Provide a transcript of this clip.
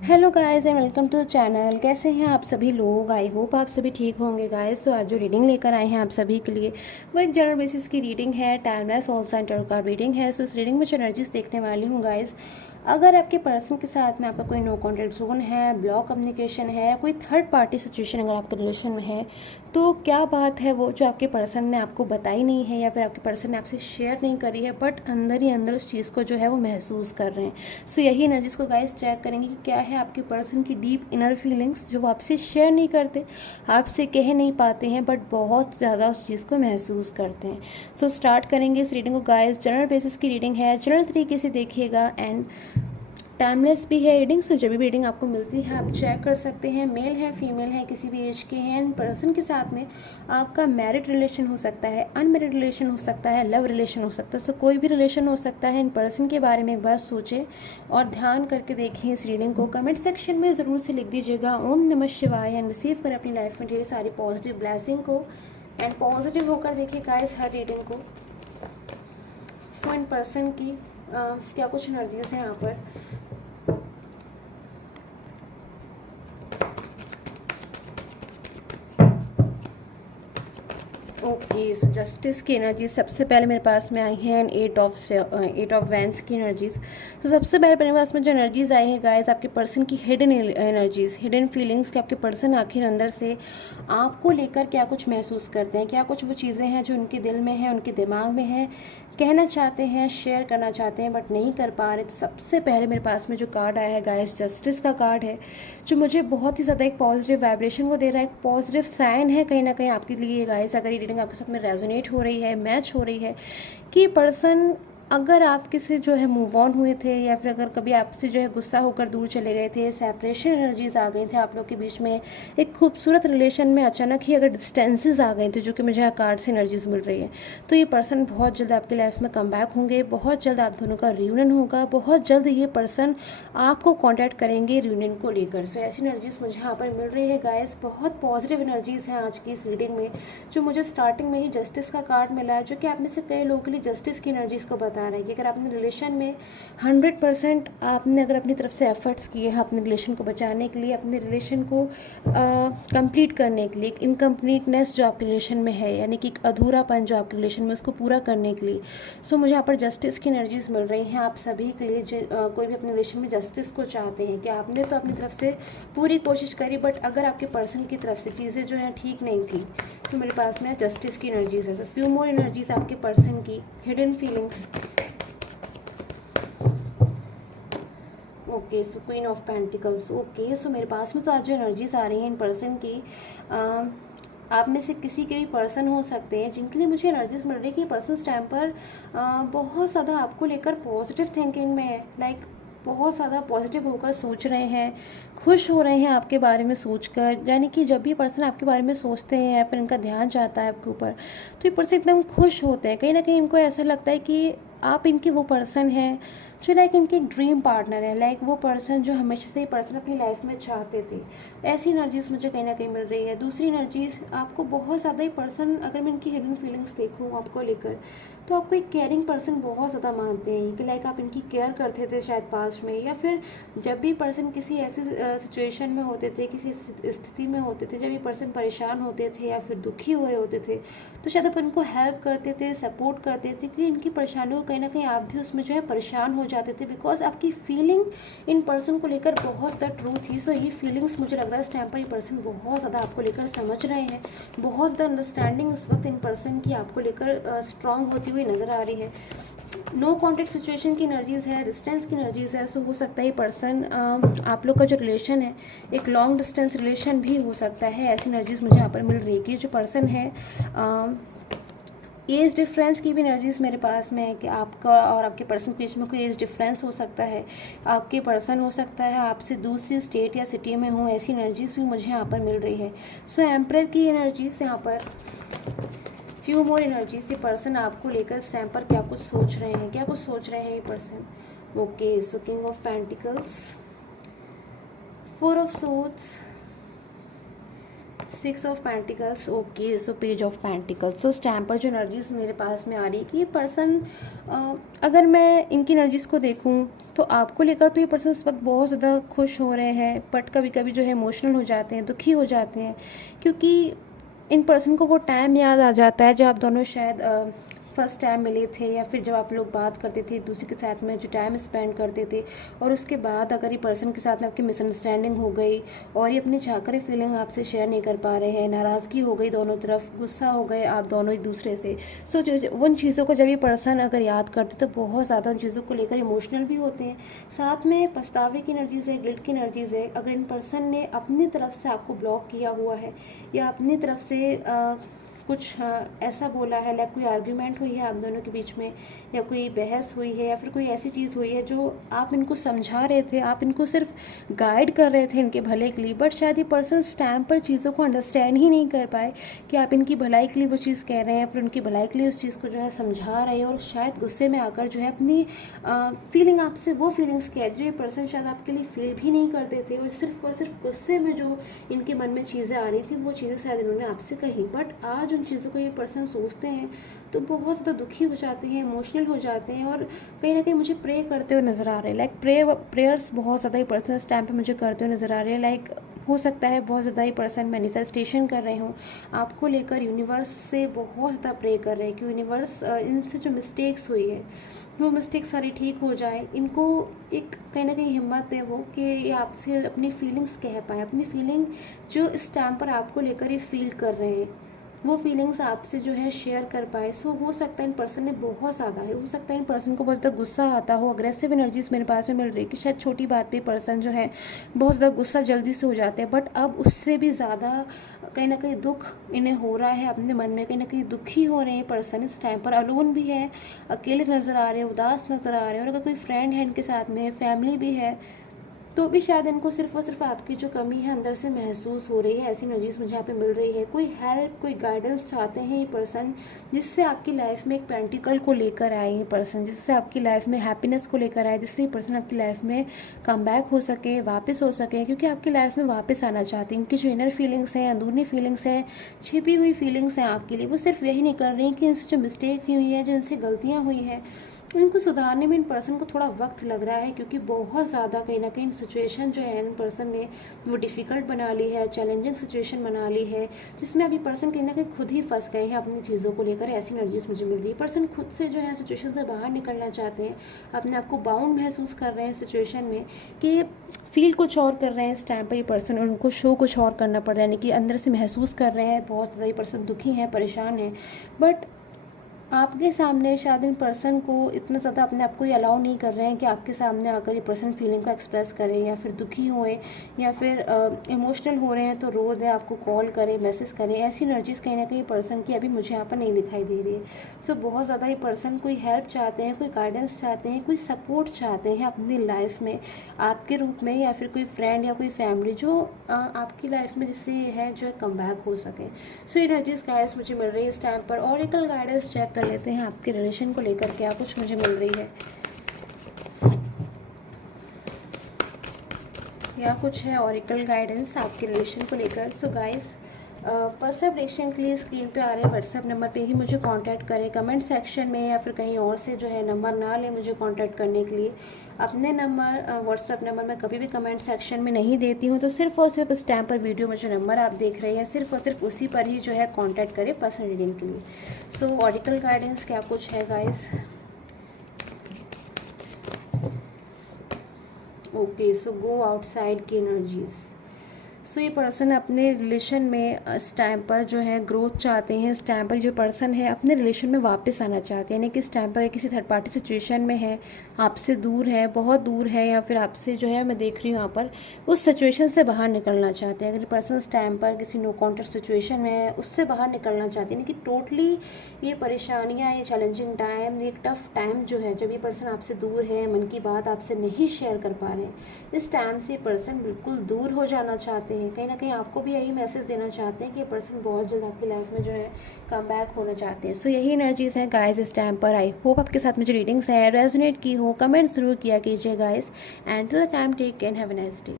Hello guys and welcome to the channel. कैसे हैं आप सभी लोग? आई होप आप सभी ठीक होंगे गाइस। तो आज जो रीडिंग लेकर आए हैं आप सभी के लिए वो एक जनरल बेसिस की रीडिंग है, टाइमलेस सोल सेंटर का रीडिंग है। सो इस रीडिंग में जो एनर्जीज देखने वाली हूँ गाइस, अगर आपके पर्सन के साथ में आपका कोई नो कॉन्टैक्ट जोन है, ब्लॉक कम्युनिकेशन है, कोई थर्ड पार्टी सिचुएशन अगर आपके रिलेशन में है, तो क्या बात है वो जो आपके पर्सन ने आपको बताई नहीं है या फिर आपके पर्सन ने आपसे शेयर नहीं करी है, बट अंदर ही अंदर उस चीज़ को जो है वो महसूस कर रहे हैं। सो यही एनर्जीज को गाइस चेक करेंगे कि क्या है आपके पर्सन की डीप इनर फीलिंग्स जो वो आपसे शेयर नहीं करते, आपसे कह नहीं पाते हैं, बट बहुत ज़्यादा उस चीज़ को महसूस करते हैं। सो स्टार्ट करेंगे इस रीडिंग को गाइस। जनरल बेसिस की रीडिंग है, जनरल तरीके से देखिएगा एंड टाइमलेस भी है रीडिंग। सो जब भी रीडिंग आपको मिलती है आप चेक कर सकते हैं, मेल है फीमेल है, किसी भी एज के हैं। एंड पर्सन के साथ में आपका मैरिड रिलेशन हो सकता है, अनमैरिड रिलेशन हो सकता है, लव रिलेशन हो सकता है। सो कोई भी रिलेशन हो सकता है। इन पर्सन के बारे में एक बार सोचें और ध्यान करके देखें इस रीडिंग को। कमेंट सेक्शन में ज़रूर से लिख दीजिएगा ओम नमः शिवाय एंड रिसीव करें अपनी लाइफ में ढेर सारी पॉजिटिव ब्लेसिंग को एंड पॉजिटिव होकर देखिए गाइस हर रीडिंग को। सो इन पर्सन की क्या कुछ एनर्जीज हैं यहाँ पर। ओके, सो जस्टिस की एनर्जी सबसे पहले मेरे पास में आई है एंड एट ऑफ वैंस की एनर्जीज। तो सबसे पहले मेरे पास में जो एनर्जीज आई है गाइस, आपके पर्सन की हिडन एनर्जीज, हिडन फीलिंग्स, कि आपके पर्सन आखिर अंदर से आपको लेकर क्या कुछ महसूस करते हैं, क्या कुछ वो चीज़ें हैं जो उनके दिल में है, उनके दिमाग में है, कहना चाहते हैं, शेयर करना चाहते हैं बट नहीं कर पा रहे। तो सबसे पहले मेरे पास में जो कार्ड आया है गाइस, जस्टिस का कार्ड है, जो मुझे बहुत ही ज़्यादा एक पॉजिटिव वाइब्रेशन को दे रहा है, एक पॉजिटिव साइन है कहीं ना कहीं आपके लिए गाइस। अगर ये रीडिंग आपके साथ में रेजोनेट हो रही है, मैच हो रही है, कि पर्सन अगर आपके से जो है मूव ऑन हुए थे या फिर अगर कभी आपसे जो है गुस्सा होकर दूर चले गए थे, सेपरेशन एनर्जीज आ गई थी आप लोग के बीच में, एक खूबसूरत रिलेशन में अचानक ही अगर डिस्टेंसेस आ गए थे, जो कि मुझे यहाँ कार्ड से एनर्जीज मिल रही है, तो ये पर्सन बहुत जल्द आपकी लाइफ में कम बैक होंगे, बहुत जल्द आप दोनों का रियूनियन होगा, बहुत जल्द ये पर्सन आपको कॉन्टैक्ट करेंगे रियूनियन को लेकर। सो ऐसी एनर्जीज मुझे यहाँ पर मिल रही है गाइस। बहुत पॉजिटिव एनर्जीज हैं आज की इस रीडिंग में। जो मुझे स्टार्टिंग में ही जस्टिस का कार्ड मिला है, जो कि आप में से कई लोगों के लिए जस्टिस की एनर्जीज को बता रहा है कि अगर आपने रिलेशन में 100% आपने अगर अपनी तरफ से एफर्ट्स किए हैं अपने रिलेशन को बचाने के लिए, अपने रिलेशन को कंप्लीट करने के लिए, एक इनकम्प्लीटनेस जो आपके रिलेशन में है, यानी कि एक अधूरापन जो आपके रिलेशन में, उसको पूरा करने के लिए। सो मुझे यहाँ पर जस्टिस की एनर्जीज मिल रही हैं आप सभी के लिए। कोई भी अपने रिलेशन में जस्टिस को चाहते हैं कि आपने तो अपनी तरफ से पूरी कोशिश करी, बट अगर आपके पर्सन की तरफ से चीज़ें जो हैं ठीक नहीं थी, तो मेरे पास में जस्टिस की एनर्जीज है। सो फ्यू मोर एनर्जीज आपके पर्सन की hidden feelings. Okay, so queen of pentacles. Okay, so मेरे पास में तो आज जो एनर्जीज आ रही हैं इन पर्सन की, आप में से किसी के भी पर्सन हो सकते हैं जिनके लिए मुझे एनर्जीज मिल रही है कि पर्सन इस टाइम पर बहुत ज़्यादा आपको लेकर पॉजिटिव थिंकिंग में है। लाइक बहुत ज़्यादा पॉजिटिव होकर सोच रहे हैं, खुश हो रहे हैं आपके बारे में सोचकर। यानी कि जब भी पर्सन आपके बारे में सोचते हैं या फिर इनका ध्यान जाता है आपके ऊपर, तो ये पर्सन एकदम खुश होते हैं। कहीं ना कहीं इनको ऐसा लगता है कि आप इनके वो पर्सन हैं जो लाइक इनके ड्रीम पार्टनर है, लाइक वो पर्सन जो हमेशा से ये पर्सन अपनी लाइफ में चाहते थे। ऐसी एनर्जीज मुझे कहीं ना कहीं मिल रही है। दूसरी एनर्जीज आपको बहुत ज़्यादा ही पर्सन, अगर मैं इनकी हिडन फीलिंग्स देखूँ आपको लेकर, तो आपको एक केयरिंग पर्सन बहुत ज़्यादा मानते हैं कि लाइक आप इनकी केयर करते थे शायद पास्ट में, या फिर जब भी पर्सन किसी ऐसी सिचुएशन में होते थे, किसी स्थिति में होते थे, जब ये पर्सन परेशान होते थे या फिर दुखी हुए होते थे, तो शायद आप इनको हेल्प करते थे, सपोर्ट करते थे, क्योंकि इनकी परेशानियों को कहीं ना कहीं आप भी उसमें जो है परेशान हो जाते थे, बिकॉज आपकी फीलिंग इन पर्सन को लेकर बहुत ज़्यादा ट्रू थी। सो ये फीलिंग्स मुझे लग रहा है इस टाइम पर ये पर्सन बहुत ज़्यादा आपको लेकर समझ रहे हैं, बहुत ज़्यादा अंडरस्टैंडिंग इस वक्त इन पर्सन की आपको लेकर स्ट्रांग होती हुई नज़र आ रही है। नो कॉन्टेक्ट सिचुएशन की एनर्जीज है, डिस्टेंस की एनर्जीज है। सो हो सकता है ये पर्सन, आप लोग का जो रिलेशन है एक लॉन्ग डिस्टेंस रिलेशन भी हो सकता है। ऐसी एनर्जीज मुझे यहाँ पर मिल रही है कि जो पर्सन है, एज डिफरेंस की भी एनर्जीज मेरे पास में है कि आपका और आपके पर्सन के बीच में कोई एज डिफरेंस हो सकता है। आपके पर्सन हो सकता है आपसे दूसरी स्टेट या सिटी में हो, ऐसी एनर्जीज भी मुझे यहाँ पर मिल रही है। सो एम्परर की एनर्जीज यहाँ पर, फ्यू मोर एनर्जी से पर्सन आपको लेकर इस टाइम पर क्या कुछ सोच रहे हैं, क्या कुछ सोच रहे हैं ये person. Okay, so king of pentacles, four of swords, 6 of pentacles, okay. So page of pentacles. So stamp पर जो एनर्जीज मेरे पास में आ रही है कि ये पर्सन, अगर मैं इनकी एनर्जीज को देखूं तो आपको लेकर तो ये पर्सन इस वक्त बहुत ज़्यादा खुश हो रहे हैं, बट कभी कभी जो है इमोशनल हो जाते हैं, दुखी हो जाते हैं, क्योंकि इन पर्सन को वो टाइम याद आ जाता है जब आप दोनों शायद फर्स्ट टाइम मिले थे, या फिर जब आप लोग बात करते थे एक दूसरे के साथ में, जो टाइम स्पेंड करते थे, और उसके बाद अगर ये पर्सन के साथ में आपकी मिसअंडरस्टैंडिंग हो गई और ये अपनी चाहकर फीलिंग आपसे शेयर नहीं कर पा रहे हैं, नाराज़गी हो गई दोनों तरफ, गुस्सा हो गए आप दोनों एक दूसरे से। सो उन चीज़ों को जब ये पर्सन अगर याद करते तो बहुत ज़्यादा उन चीज़ों को लेकर इमोशनल भी होते हैं। साथ में पछतावे की एनर्जीज़ है, गिल्ट की एनर्जीज़ है। अगर इन पर्सन ने अपनी तरफ से आपको ब्लॉक किया हुआ है, या अपनी तरफ से कुछ ऐसा बोला है, लाइक कोई आर्ग्यूमेंट हुई है आप दोनों के बीच में, या कोई बहस हुई है, या फिर कोई ऐसी चीज़ हुई है जो आप इनको समझा रहे थे, आप इनको सिर्फ गाइड कर रहे थे इनके भले के लिए, बट शायद ये पर्सन स्टैम्प पर चीज़ों को अंडरस्टैंड ही नहीं कर पाए कि आप इनकी भलाई के लिए वो चीज़ कह रहे हैं, फिर उनकी भलाई के लिए उस चीज़ को जो है समझा रहे हैं, और शायद गुस्से में आकर जो है अपनी फीलिंग आपसे वो फीलिंग्स कह जो ये पर्सन शायद आपके लिए फील भी नहीं करते थे, वो सिर्फ गुस्से में जो इनके मन में चीज़ें आ रही थी वो चीज़ें शायद इन्होंने आपसे कही, बट आज उन चीज़ों को ये पर्सन सोचते हैं तो बहुत ज़्यादा दुखी हो जाते हैं, इमोशनल हो जाते हैं, और कहीं ना कहीं मुझे प्रे करते हुए नज़र आ रहे हैं। लाइक प्रेयर्स बहुत ज़्यादा ही पर्सन इस टाइम पे मुझे करते हुए नज़र आ रहे हैं। लाइक हो सकता है बहुत ज़्यादा ही पर्सन मैनिफेस्टेशन कर रहे हों आपको लेकर, यूनिवर्स से बहुत ज़्यादा प्रे कर रहे हैं कि यूनिवर्स इनसे जो मिस्टेक्स हुई है वो मिस्टेक सारी ठीक हो जाए, इनको एक कहीं ना कहीं हिम्मत दे वो कि ये आपसे अपनी फीलिंग्स कह पाए, अपनी फीलिंग जो इस टाइम पर आपको लेकर ये फील कर रहे हैं वो फीलिंग्स आपसे जो है शेयर कर पाए। सो हो सकता है इन पर्सन ने बहुत ज़्यादा है, हो सकता है इन पर्सन को बहुत ज़्यादा गुस्सा आता हो, अग्रेसिव एनर्जीज मेरे पास में मिल रही है कि शायद छोटी बात पे पर्सन जो है बहुत ज़्यादा गुस्सा जल्दी से हो जाते हैं, बट अब उससे भी ज़्यादा कहीं ना कहीं दुख इन्हें हो रहा है अपने मन में, कहीं ना कहीं दुखी हो रहे हैं पर्सन इस टाइम पर, अलोन भी है, अकेले नज़र आ रहे हैं, उदास नज़र आ रहे हैं, और अगर कोई फ्रेंड है इनके साथ में, फैमिली भी है, तो भी शायद इनको सिर्फ और सिर्फ आपकी जो कमी है अंदर से महसूस हो रही है। ऐसी एनर्जीज मुझे यहाँ पे मिल रही है। कोई हेल्प, कोई गाइडेंस चाहते हैं ये पर्सन, जिससे आपकी लाइफ में एक पेंटिकल को लेकर आए ये पर्सन, जिससे आपकी लाइफ में हैप्पीनेस को लेकर आए, जिससे ये पर्सन आपकी लाइफ में कम बैक हो सके, वापस हो सके, क्योंकि आपकी लाइफ में वापस आना चाहते हैं। इनकी जो इनर फीलिंग्स हैं, अंदरूनी फीलिंग्स हैं, छिपी हुई फीलिंग्स हैं आपके लिए, वो सिर्फ यही नहीं कर रही हैं कि इनसे जो मिस्टेक हुई है, जो इनसे गलतियाँ हुई हैं, उनको सुधारने में इन पर्सन को थोड़ा वक्त लग रहा है, क्योंकि बहुत ज़्यादा कहीं ना कहीं सिचुएशन जो है इन पर्सन ने वो डिफ़िकल्ट बना ली है, चैलेंजिंग सिचुएशन बना ली है, जिसमें अभी पर्सन कहीं ना कहीं खुद ही फंस गए हैं अपनी चीज़ों को लेकर। ऐसी एनर्जीज मुझे मिल रही है। पर्सन खुद से जो है सिचुएशन से बाहर निकलना चाहते हैं, अपने आप को बाउंड महसूस कर रहे हैं सिचुएशन में, कि फील कुछ और कर रहे हैं इस टाइम पर ये पर्सन, और उनको शो कुछ और करना पड़ रहा है, यानी कि अंदर से महसूस कर रहे हैं बहुत ज़्यादा ये पर्सन दुखी हैं, परेशान हैं, बट आपके सामने शायद इन पर्सन को इतना ज़्यादा अपने आप को ये अलाउ नहीं कर रहे हैं कि आपके सामने आकर ये पर्सन फीलिंग को एक्सप्रेस करें, या फिर दुखी होए, या फिर इमोशनल हो रहे हैं तो रो दें, आपको कॉल करें, मैसेज करें। ऐसी एनर्जीज़ कहीं ना कहीं पर्सन की अभी मुझे यहाँ पर नहीं दिखाई दे रही है। सो बहुत ज़्यादा ये पर्सन कोई हेल्प चाहते हैं, कोई गाइडेंस चाहते हैं, कोई सपोर्ट चाहते हैं अपनी लाइफ में आपके रूप में, या फिर कोई फ्रेंड या कोई फैमिली जो आपकी लाइफ में जिससे है जो है कम बैक हो सके। सो एनर्जीज़ गाइस मुझे मिल रही है इस टाइम पर। ऑरिकल गाइडेंस चेक कर लेते हैं आपके रिलेशन को लेकर क्या कुछ मुझे मिल रही है, या कुछ है ऑरिकल गाइडेंस आपके रिलेशन को लेकर। सो गाइस पर्सन रिलेशन के लिए स्क्रीन पे आ रहे व्हाट्सएप नंबर पे ही मुझे कांटेक्ट करें, कमेंट सेक्शन में या फिर कहीं और से जो है नंबर ना लें मुझे कांटेक्ट करने के लिए। अपने नंबर व्हाट्सएप नंबर मैं कभी भी कमेंट सेक्शन में नहीं देती हूँ, तो सिर्फ और सिर्फ इस टाइम पर वीडियो में जो नंबर आप देख रहे हैं सिर्फ और सिर्फ उसी पर ही जो है कांटेक्ट करें पर्सन रीडिंग के लिए। सो ऑरिकल गाइडेंस क्या कुछ है गाइस। ओके, सो गो आउटसाइड की एनर्जीज़। सो ये पर्सन अपने रिलेशन में इस टाइम पर जो है ग्रोथ चाहते हैं। इस टाइम पर जो पर्सन है अपने रिलेशन में वापस आना चाहते हैं, यानी कि इस टाइम पर किसी थर्ड पार्टी सिचुएशन में है, आपसे दूर है, बहुत दूर है, या फिर आपसे जो है मैं देख रही हूँ यहाँ पर उस सिचुएशन से बाहर निकलना चाहते हैं। अगर पर्सन इस टाइम पर किसी नो कॉन्टैक्ट सिचुएशन में है उससे बाहर निकलना चाहते हैं, यानी कि टोटली ये परेशानियाँ, ये चैलेंजिंग टाइम, ये टफ टाइम जो है जब ये पर्सन आपसे दूर है, मन की बात आपसे नहीं शेयर कर पा रहे हैं, इस टाइम से पर्सन बिल्कुल दूर हो जाना चाहते हैं। कहीं ना कहीं आपको भी यही मैसेज देना चाहते हैं कि पर्सन बहुत जल्द आपकी लाइफ में जो है कम बैक होना चाहते हैं। सो यही एनर्जीज़ हैं गाइस इस टाइम पर। आई होप आपके साथ में जो रीडिंग्स हैं रेजोनेट की हो, कमेंट ज़रूर किया कीजिए guys. And till the time take care, have a nice day.